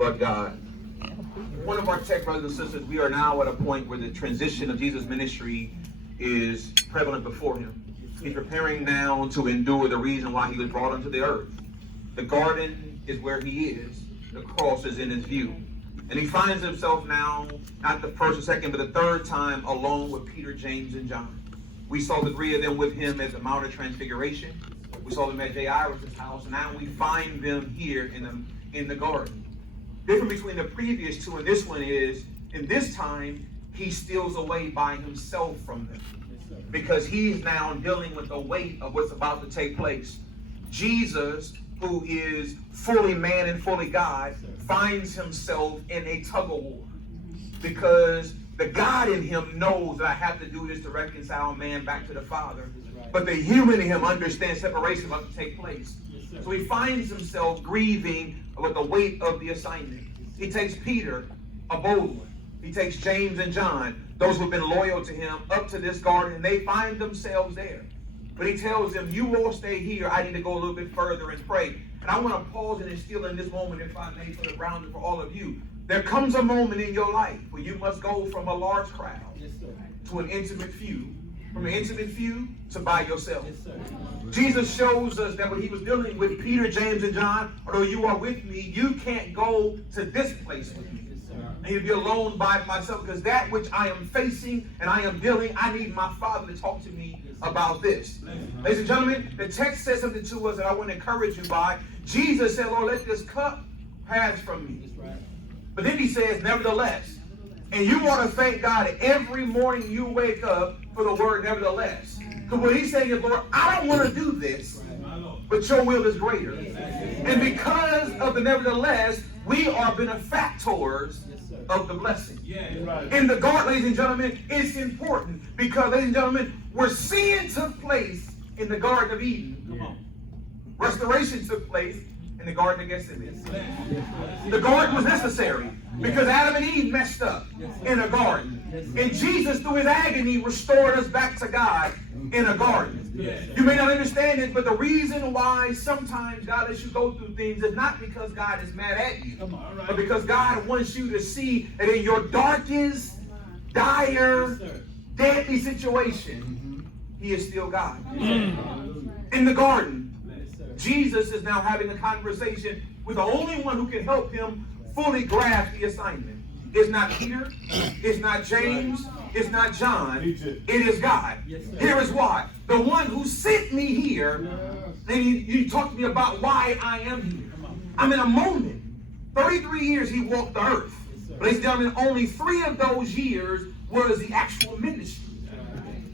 but God. One of our tech brothers and sisters, we are now at a point where the transition of Jesus' ministry is prevalent before him. He's preparing now to endure the reason why he was brought onto the earth. The garden is where he is. The cross is in his view. And he finds himself now, not the first or second, but the third time alone with Peter, James, and John. We saw the three of them with him at the Mount of Transfiguration. We saw them at Jairus' house, and now we find them here in the garden. Different between the previous two and this one is, in this time, he steals away by himself from them. Because he's now dealing with the weight of what's about to take place. Jesus, who is fully man and fully God, finds himself in a tug-of-war. Because the God in him knows that I have to do this to reconcile man back to the Father. But the human in him understands separation about to take place. So he finds himself grieving with the weight of the assignment. He takes Peter, a bold one. He takes James and John, those who have been loyal to him, up to this garden, and they find themselves there. But he tells them, you all stay here. I need to go a little bit further and pray. And I want to pause and instill in this moment, if I may, for the ground and for all of you. There comes a moment in your life where you must go from a large crowd to an intimate few, from an intimate few to by yourself. Jesus shows us that when he was dealing with Peter, James, and John, although you are with me, you can't go to this place with me. I need to be alone by myself because that which I am facing and I am dealing, I need my Father to talk to me about this. Ladies and gentlemen, the text says something to us that I want to encourage you by. Jesus said, Lord, let this cup pass from me. But then he says, nevertheless. And you want to thank God that every morning you wake up for the word nevertheless. Because what he's saying is, Lord, I don't want to do this, but your will is greater. And because of the nevertheless, we are benefactors of the blessing. In the garden, ladies and gentlemen, it's important because, ladies and gentlemen, where sin took place in the Garden of Eden, restoration took place in the Garden of Gethsemane. The garden was necessary because Adam and Eve messed up in a garden. And Jesus, through his agony, restored us back to God in a garden. You may not understand it, but the reason why sometimes God lets you go through things is not because God is mad at you, but because God wants you to see that in your darkest, dire, deadly situation, he is still God. In the garden, Jesus is now having a conversation with the only one who can help him fully grasp the assignment. It's not Peter, it's not James, it's not John, it is God. Here is why. The one who sent me here, and you talk to me about why I am here. I'm in a moment. 33 years he walked the earth. Ladies and gentlemen, only 3 of those years was the actual ministry.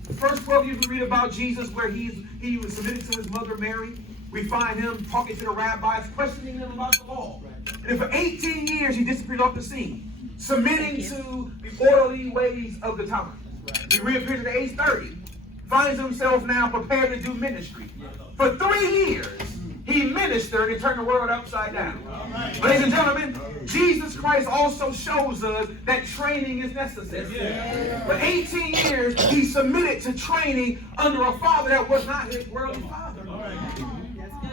The first 12 years we read about Jesus where he was submitted to his mother Mary. We find him talking to the rabbis, questioning them about the law. And then for 18 years, he disappeared off the scene, submitting to the orderly ways of the time. He reappears at age 30, finds himself now prepared to do ministry. For 3 years, he ministered and turned the world upside down. Ladies and gentlemen, Jesus Christ also shows us that training is necessary. For 18 years, he submitted to training under a father that was not his worldly father.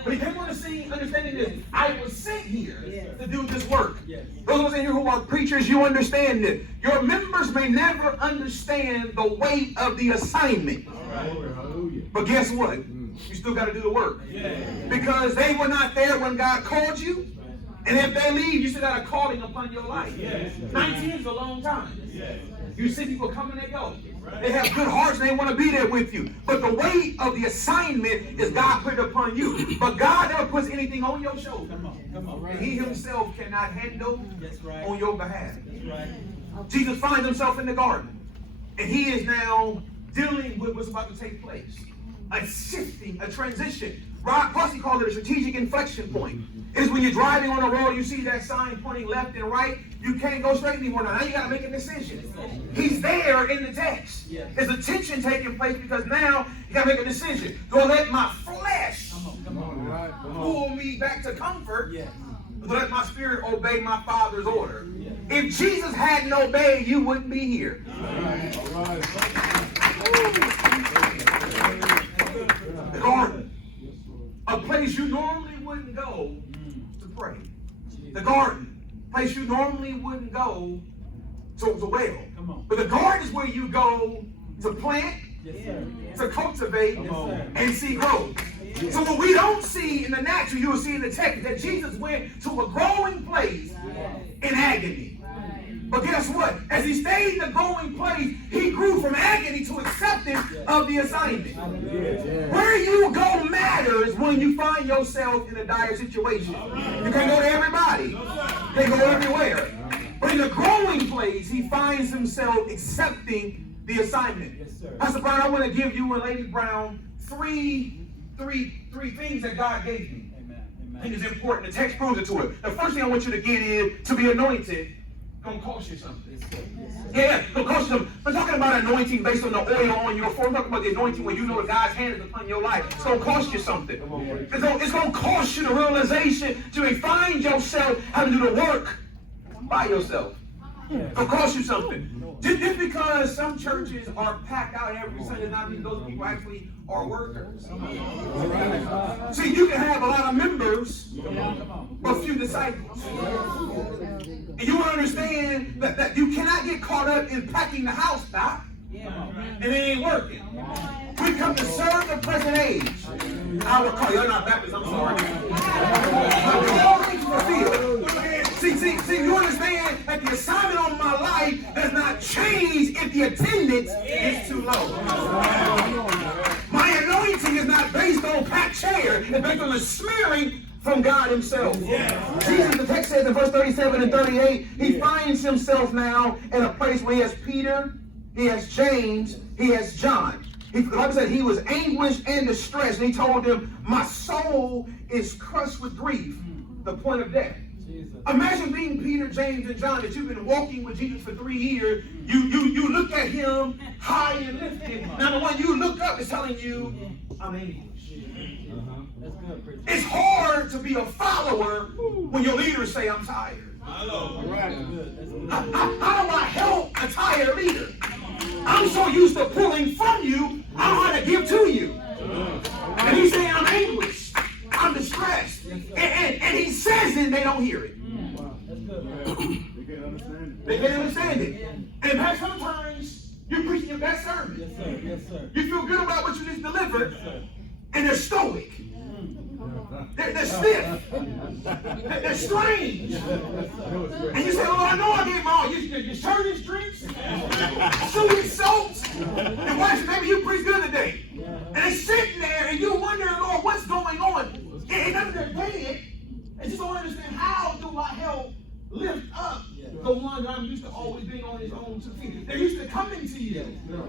But he came on the scene understanding this. I was sent here to do this work. Those of us in here who are preachers, you understand this. Your members may never understand the weight of the assignment. But guess what? You still got to do the work. Because they were not there when God called you. And if they leave, you still got a calling upon your life. 19 is a long time. You see people come and they go. They have good hearts and they want to be there with you. But the weight of the assignment is God put it upon you. But God never puts anything on your shoulder. And he himself cannot handle on your behalf. Jesus finds himself in the garden. And he is now dealing with what's about to take place. A shifting, a transition. Rod Pussy called it a strategic inflection point. It's when you're driving on the road, you see that sign pointing left and right, you can't go straight anymore. Now you got to make a decision. He's there in the text. There's a tension taking place because now you got to make a decision. Do I let my flesh pull me back to comfort? Or do I let my spirit obey my Father's order? If Jesus hadn't obeyed, you wouldn't be here. The garden. A place you normally wouldn't go to pray. The garden. place you normally wouldn't go to wail. But the garden is where you go to plant, to cultivate, and see growth. So what we don't see in the natural, you will see in the text that Jesus went to a growing place in agony. But guess what? As he stayed in the growing place, he grew from agony to acceptance of the assignment. Where you go matters when you find yourself in a dire situation. You can't go to everybody. You can't go everywhere. But in the growing place, he finds himself accepting the assignment. Pastor Brown, I want to give you and Lady Brown three things that God gave me. I think it's important. The text proves it to it. The first thing I want you to get is to be anointed. Gonna cost you something. Yeah, gonna cost you something. I'm talking about anointing based on the oil on your forehead. I'm talking about the anointing when you know that God's hand is upon your life. It's gonna cost you something. It's gonna cost you the realization to find yourself having to do the work by yourself. It's gonna cost you something. Just because some churches are packed out every Sunday, not mean those people actually are workers. See, you can have a lot of members, but few disciples. And you want to understand that you cannot get caught up in packing the house, Doc. And it ain't working. We come to serve the present age. I will call you. You're not Baptist, I'm sorry. See, you understand that the assignment on my life does not change if the attendance is too low. My anointing is not based on packed chair. It's based on the smearing from God himself. Jesus, the text says in verse 37 and 38, he finds himself now in a place where he has Peter, he has James, he has John. The Bible said he was anguished and distressed. And he told them, my soul is crushed with grief, the point of death. Imagine being Peter, James, and John, that you've been walking with Jesus for 3 years. You look at him high and lifted. Now the one you look up is telling you, I'm anguished. It's hard to be a follower when your leaders say, I'm tired. How do I help a tired leader? I'm so used to pulling from you, I don't know how to give to you. And he's saying, I'm anguished. I'm distressed. And he says it and they don't hear it. They can't understand it. And sometimes you're preaching your best sermon. You feel good about what you just delivered, and they're stoic. They're stiff. They're strange. And you say, oh, I know I gave my all. Your shirt is drenched. Shoe is soaked. And watch, maybe you preach good today. And they're sitting there and you're wondering, Lord, what's going on? And none of them dead. And just don't understand, how do I help lift up the one that I'm used to always being on his own 2 feet? They're used to coming to you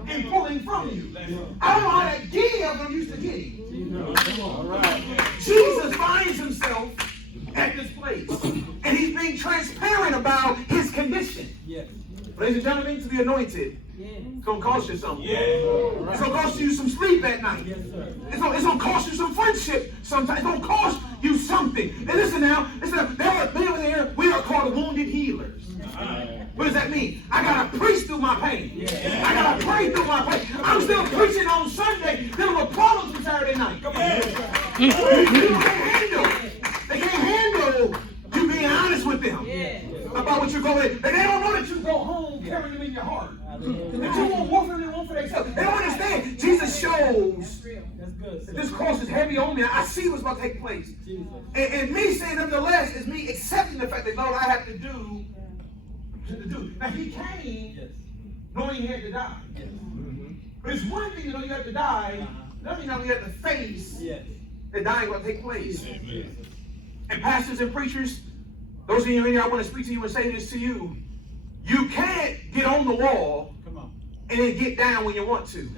and pulling from you. I don't know how to give, I'm used to getting. Jesus finds himself at this place, and he's being transparent about his condition. Ladies and gentlemen, to be anointed, it's going to cost you something. It's going to cost you some sleep at night. It's going to cost you some friendship sometimes. It's going to cost you something. And listen now, we are called wounded healers. What does that mean? I got to preach through my pain. I got to pray through my pain. I'm still preaching on Sunday, dealing with problems on Saturday night. Come on. They can't handle you being honest with them about what you're going through. And they don't know that you go home carrying them in your heart. That you want more for them, want for themselves. They don't understand. Jesus shows that this cross is heavy on me. I see what's about to take place. And me saying nevertheless is me accepting the fact that, Lord, I have to do. Now, he came knowing he had to die. But it's one thing to know you have to die. Another thing that we have to face that dying will take place. And pastors and preachers, those of you in here, I want to speak to you and say this to you. You can't get on the wall and then get down when you want to.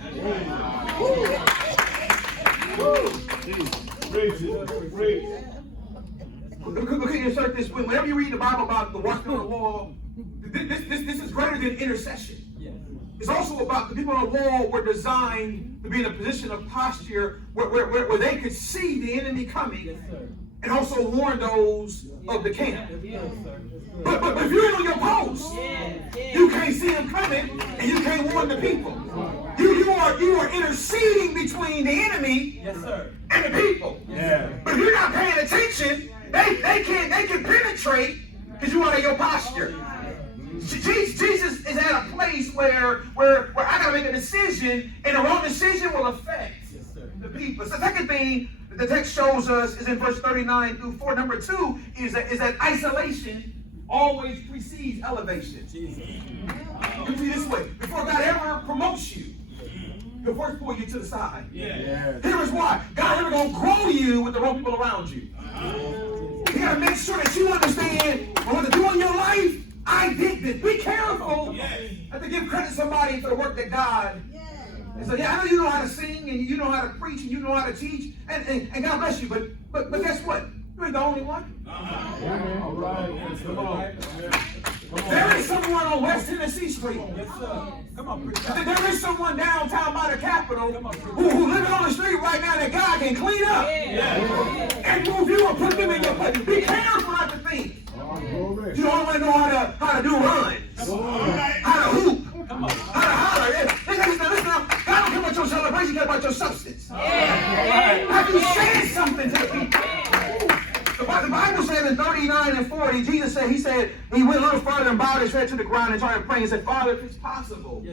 Look at insert this. Whenever you read the Bible about the watchman on the wall, this is greater than intercession. It's also about the people on the wall were designed to be in a position of posture where they could see the enemy coming and also warn those of the camp. But if you're on your post, you can't see them coming and you can't warn the people. You are interceding between the enemy and the people. But if you're not paying attention, they can penetrate Because you are in your posture. Jesus is at a place where I got to make a decision, and the wrong decision will affect the people. So the second thing that the text shows us is in verse 39 through 4. Number 2 is that isolation always precedes elevation. Let me see this way. Before God ever promotes you, he'll first pull you to the side. Here is why. God never going to grow you with the wrong people around you. You got to make sure that you understand what to do in your life. I did this. Be careful not to give credit to somebody for the work that God. And so, I know you know how to sing, and you know how to preach, and you know how to teach, and God bless you. But guess what? You ain't the only one. All right. There is someone on West Tennessee Street. Yes, sir. Come on, there is someone downtown by the Capitol who living on the street right now that God can clean up and move you and put them in your place. Be careful not to think. You don't want to know how to do runs, how to hoop, how to holler. Listen, God don't care about your celebration, he cares about your substance. Have you said something to the people? The Bible says in 39 and 40, Jesus said, he went a little further and bowed his head to the ground and started praying and said, Father, if it's possible,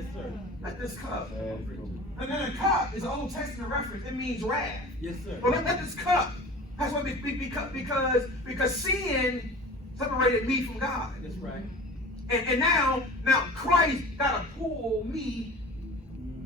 let this cup. And then a cup is an Old Testament reference. It means wrath. Yes, sir. But let this cup. That's what because sin separated me from God. That's right. And now Christ got to pull me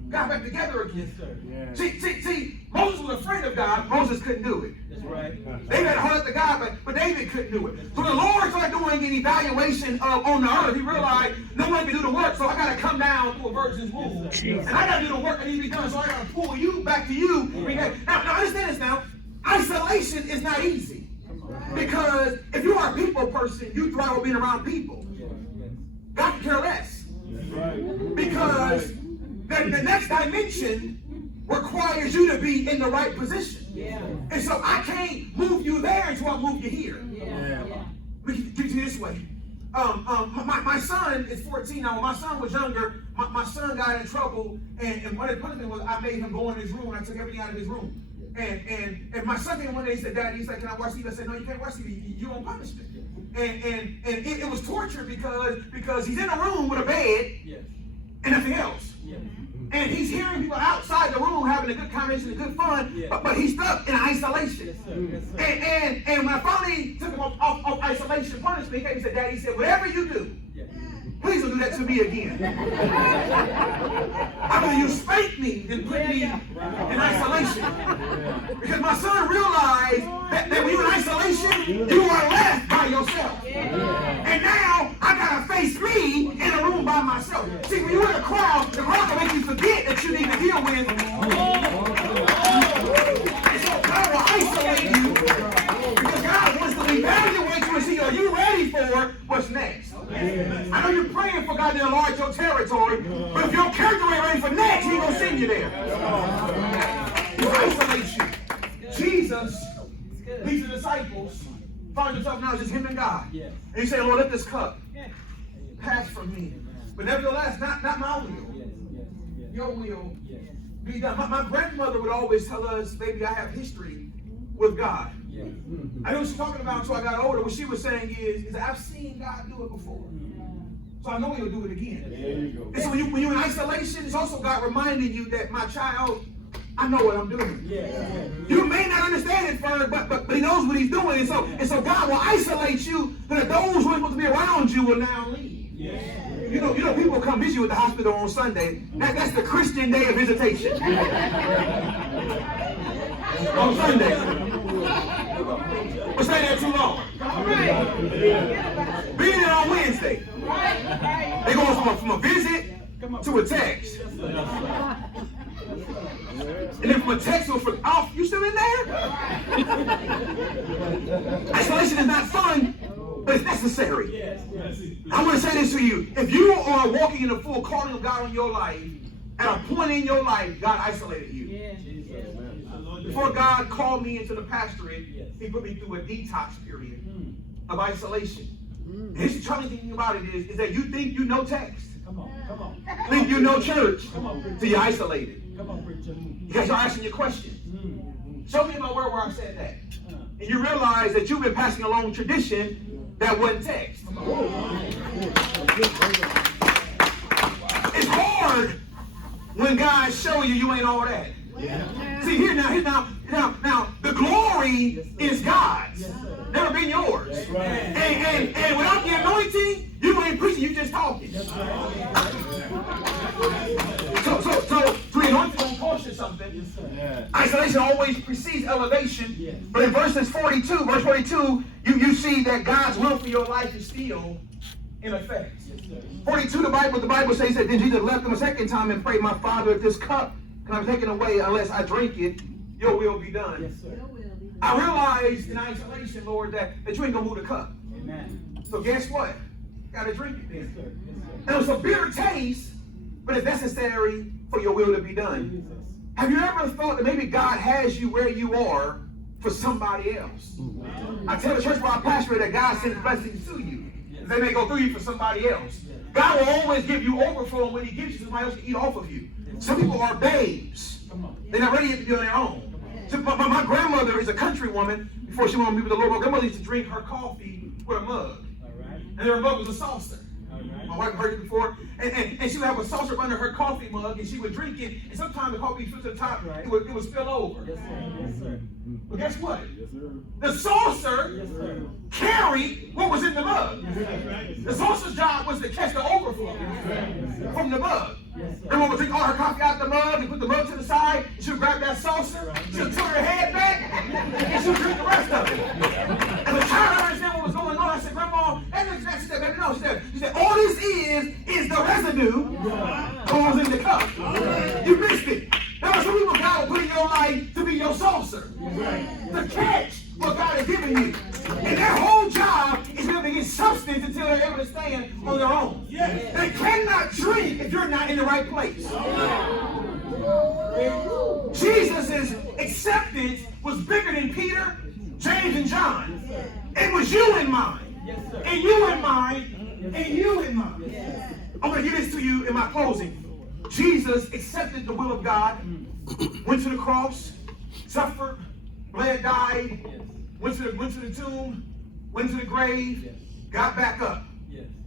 back together again. Yes, sir. See, Moses was afraid of God. Moses couldn't do it. That's right. David had a heart to God, but David couldn't do it. So the Lord started doing an evaluation on the earth. He realized no one can do the work, so I got to come down through a virgin's womb. And I got to do the work that needs to be done, so I got to pull you back to you. Now understand this now. Isolation is not easy. Because if you are a people person, you thrive on being around people. God can care less. Because the next dimension requires you to be in the right position. And so I can't move you there until I move you here. Let me give you this way. My son is 14 now. When my son was younger, my son got in trouble. And one of the things was I made him go in his room, and I took everything out of his room. And my son came one day and said, Daddy, he's like, can I watch TV? I said, no, you can't watch TV. You on punishment. And it was torture because he's in a room with a bed and nothing else. And he's hearing people outside the room having a good conversation and good fun, but he's stuck in isolation. And when I finally took him off isolation punishment, he came and said, Daddy, he said, whatever you do, please don't do that to me again. I'd rather you spank me than put me in isolation. Because my son realized that when you're in isolation, you are left by yourself. And now I gotta face me in a room by myself. See, when you're in a crowd, the crowd will make you forget that you need to deal with. And so God will isolate you because God wants to evaluate you and see, are you ready for what's next? I know you're praying for God to enlarge your territory, but if your character ain't ready for next, He gonna send you there. He isolates you. Jesus, these are disciples, find himself now just him and God. And he said, Lord, let this cup pass from me. But nevertheless, not my will. Your will be done. My grandmother would always tell us, baby, I have history with God. I know what she's talking about until I got older. What she was saying is I've seen God do it before. So I know He'll do it again. There you go. And so when you're in isolation, it's also God reminding you that, my child, I know what I'm doing. You may not understand it first, but He knows what He's doing. And so God will isolate you so that those who are supposed to be around you will now leave. You know, people come visit you at the hospital on Sunday. That's the Christian day of visitation. On Sunday. But stay there too long. Be there on Wednesday. They go from a visit to a text. And then from a text to off, you still in there? Isolation is not fun, but it's necessary. I want to say this to you. If you are walking in the full calling of God on your life, at a point in your life, God isolated you. Before God called me into the pastorate, He put me through a detox period of isolation. And here's the troubling thing about it is that you think you know text. Come on. Think you know church. Till you're isolated. Because you're asking your questions. Show me in my word where I said that. And you realize that you've been passing along tradition that wasn't text. It's hard when God show you ain't all that. See, here now, the glory is God's. Never been yours. And without the anointing, you ain't preaching, you just talking. So the anointing don't cost you something. Isolation always precedes elevation. But in verse 42, you see that God's will for your life is still in effect. 42, the Bible says that then Jesus left him a second time and prayed, my Father, if this cup can be taken away unless I drink it, your will be done. Yes, sir. I realized in isolation, Lord, that you ain't gonna move the cup. Amen. So guess what? Gotta drink it then. Yes, sir. Yes, sir. And it's a bitter taste, but it's necessary for your will to be done. Jesus. Have you ever thought that maybe God has you where you are for somebody else? I tell the church where I pastor that God sends blessings to you. They may go through you for somebody else. God will always give you overflow when he gives you somebody else to eat off of you. Some people are babes. They're not ready to be on their own. So my grandmother is a country woman. Before she went to be with the Lord, my grandmother used to drink her coffee with a mug. And her mug was a saucer. My wife heard it before. And she would have a saucer under her coffee mug, and she would drink it. And sometimes the coffee flew to the top, it would spill over. Yes, sir. Yes, sir. But guess what? Yes, sir. The saucer carried what was in the mug. Yes, the saucer's job was to catch the overflow from the mug. Everyone would drink all her coffee out the mug and put the mug to the side. And she would grab that saucer, she would turn her head back, and she would drink the rest of it. And the child didn't understand what was going on. I said, Grandma, she said, baby, no. She said, all this is the residue that was in the cup. You missed it. There are some people God will put in your life to be your saucer, to catch what God has given you. And their whole job is to get substance until they're able to stand on their own. They cannot drink if you're not in the right place. Jesus' acceptance was bigger than Peter, James, and John. It was you in mind. And you in mind. And you in mind. I'm going to give this to you in my closing. Jesus accepted the will of God, went to the cross, suffered, bled, died, went to the tomb, went to the grave, got back up.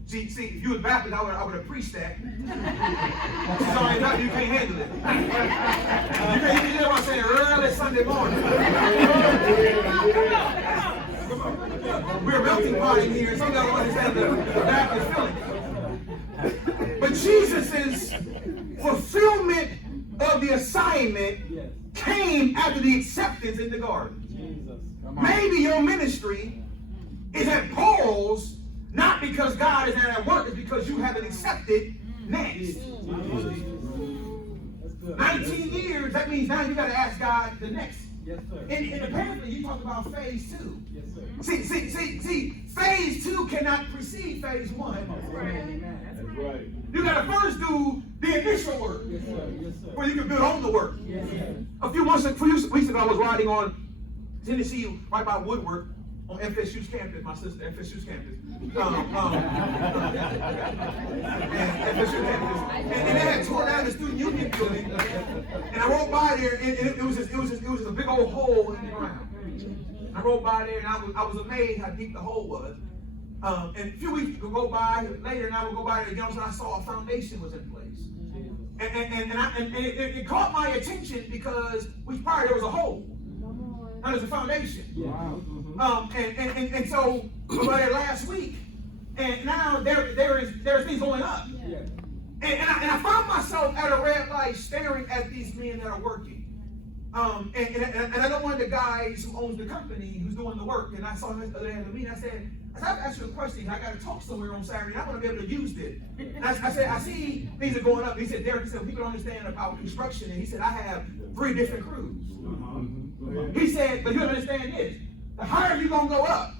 See, if you was Baptist, I would have preached that. You can't handle it. You can't hear what I'm saying early Sunday morning. We're a melting pot in here, and some of y'all don't understand the Baptist feeling. But Jesus' fulfillment of the assignment came after the acceptance in the garden. Maybe your ministry is at pause, not because God is at work, it's because you haven't accepted next. 19 years, that means now you got to ask God the next. Yes, sir. And apparently you talk about phase 2. Yes, sir. See, phase 2 cannot precede phase 1. That's right. You got to first do the initial work. Yes, sir. Yes, sir. Before you can build on the work. Yes, sir. A few weeks ago, I was riding on Tennessee, right by Woodward, on FSU's campus, my sister, FSU's campus. FSU campus. And they had tore down the student union building. And I rode by there, and it was just a big old hole in the ground. I rode by there, and I was amazed how deep the hole was. And a few weeks would go by later, and I would go by there again, so I saw a foundation was in place. And it caught my attention because prior there was a hole. Now there's a foundation. Wow. And so we were there last week, and now there's things going up. Yeah. And I found myself at a red light staring at these men that are working. And I know one of the guys who owns the company who's doing the work, and I saw him the other day at the meeting. I said, I have to ask you a question. I got to talk somewhere on Saturday. I want to be able to use this. And I said, I see things are going up. He said, Darrick, people don't understand about construction. And he said, I have 3 different crews. He said, but you understand this. The higher you're going to go up,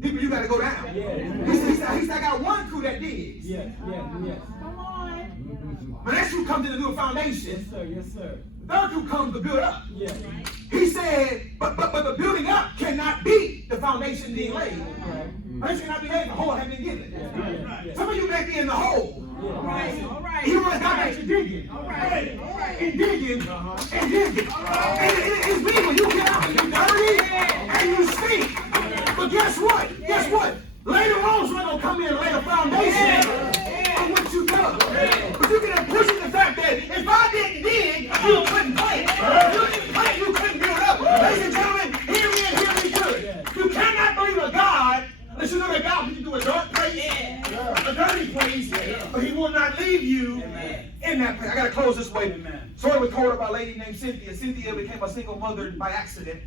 people, you got to go down. He said, I got 1 crew that digs. Come on. But that crew comes in to do a foundation. Yes, sir. The 3rd crew comes to build up. He said, but the building up cannot beat the foundation being laid. Foundation cannot be laid, the hole has been given. Some of you may be in the hole. All right. He was not actually digging. All right. And digging. And digging. And it's me when you get out and you're dirty and you stink. But guess what? still couldn't plant. If you didn't plant, you couldn't build up. Ladies and gentlemen, hear me and hear me good. You cannot believe a God unless you know that God can do a dark place, a dirty place, but he will not leave you in that place. I got to close this way. Story was told about a lady named Cynthia. Cynthia became a single mother by accident.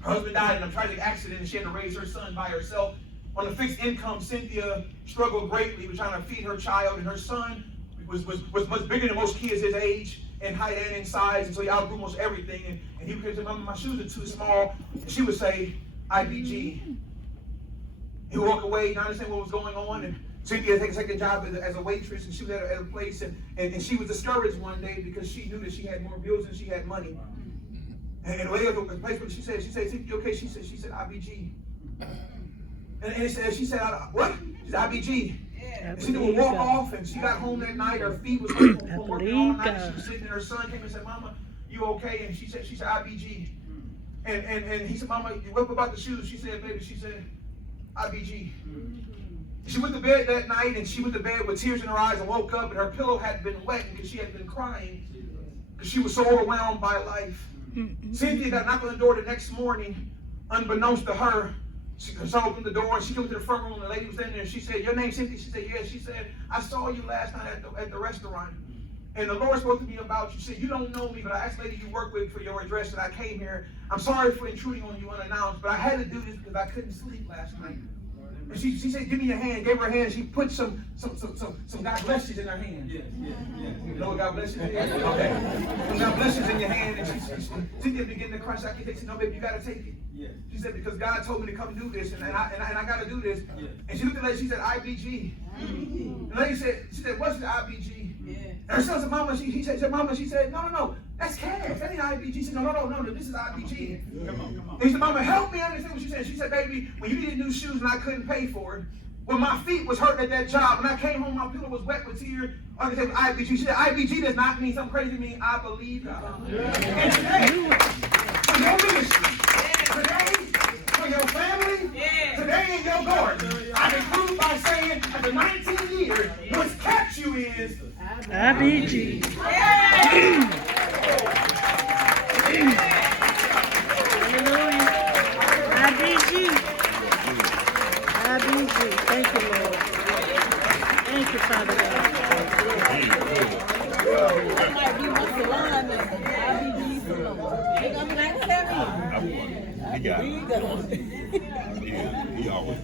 Her husband died in a tragic accident, and she had to raise her son by herself. On a fixed income, Cynthia struggled greatly with trying to feed her child, and her son was much bigger than most kids his age in height and in size, and so he outgrew most everything. And he would say, "Mama, my shoes are too small." And she would say, "IBG." He would walk away, not understand what was going on, and Cynthia had a second job as a waitress, and she was at a place, and she was discouraged one day because she knew that she had more bills than she had money. And the way of the place where she said, "Cynthia, okay?" She said, "IBG." And she said, "What?" She said, "IBG." And she would walk off, and she got home that night. Her feet was working all night. She was sitting, and her son came and said, "Mama, you okay?" And she said, "IBG." And he said, "Mama, what about the shoes?" She said, "Baby," she said, "IBG." She went to bed that night, and she went to bed with tears in her eyes and woke up, and her pillow had been wet because she had been crying because she was so overwhelmed by life. Cynthia got knocked on the door the next morning, unbeknownst to her. She opened the door, and she came to the front room, and the lady was in there, and she said, "Your name's Cynthia?" She said, "Yes." She said, "I saw you last night at the restaurant, and the Lord spoke to me about you." She said, "You don't know me, but I asked the lady you work with for your address, and I came here. I'm sorry for intruding on you unannounced, but I had to do this because I couldn't sleep last night." And she said, "Give me your hand." Gave her a hand. She put some God blesses in her hand. Yes. You know what God blesses is? Okay. Some God blesses in your hand, and Cynthia began to cry. She said, "No, baby, you got to take it." Yes. She said, "Because God told me to come do this, and I got to do this." Yes. And she looked at the lady. She said, "IBG." And the lady said, "What's the IBG?" Yeah. And her son said, "Mama," she said, "Mama," she said, "No, that's cash. That ain't IBG." She said, No, this is IBG. Come on. And he said, "Mama, help me understand what she said." She said, "Baby, when you needed new shoes and I couldn't pay for it, when my feet was hurting at that job, when I came home, my pillow was wet with tears, all I said was IBG." She said, "IBG does not mean something crazy to me. I believe God." Yeah. And today, for your ministry, today, for your family, today in your garden, I can prove by saying after 19 years, what's kept you is IBG. Hallelujah. IBG. IBG. Thank you, Lord. Thank you, Father God. That might be my salon number. IBG salon. They're going to be like 7. He got it. He always